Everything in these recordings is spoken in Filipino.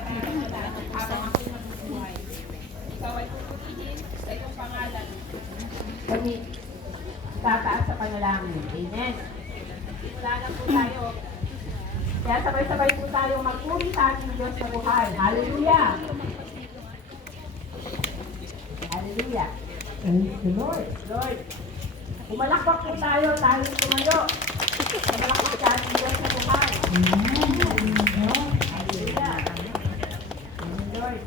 habang ako'y mabubuhay. Ikaw ay pupurihin sa iyong pangalan. Kami tataas sa panalangin. Amen. Simula na po tayo. Kaya sabay-sabay po tayo magpuri sa ating Diyos na buhay. Hallelujah! Hallelujah! Thank you, Lord. Lord, umalakpak po tayo tumayo. Umalakpak sa ating Diyos na buhay. Hallelujah! Amen, Lord.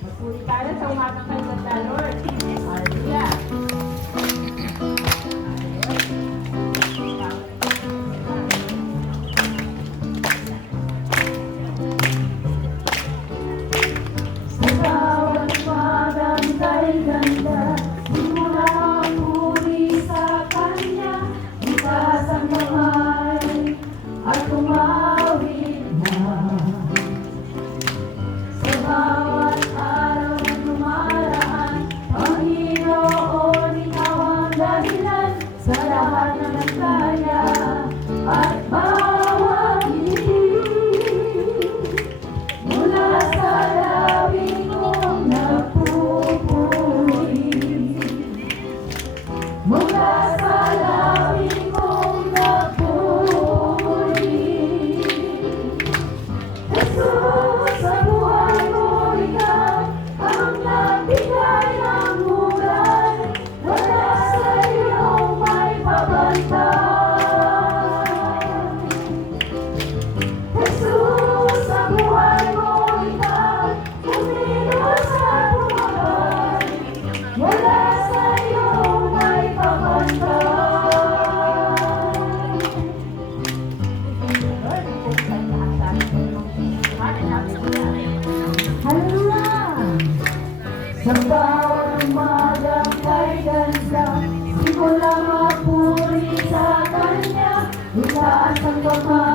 Magpuri tayo sa umagang kay Ganda, Lord. Hallelujah! Sa bawat umagang kay ganda, di ko lang mapuri sa Kanya, itaas ang pagmamahal.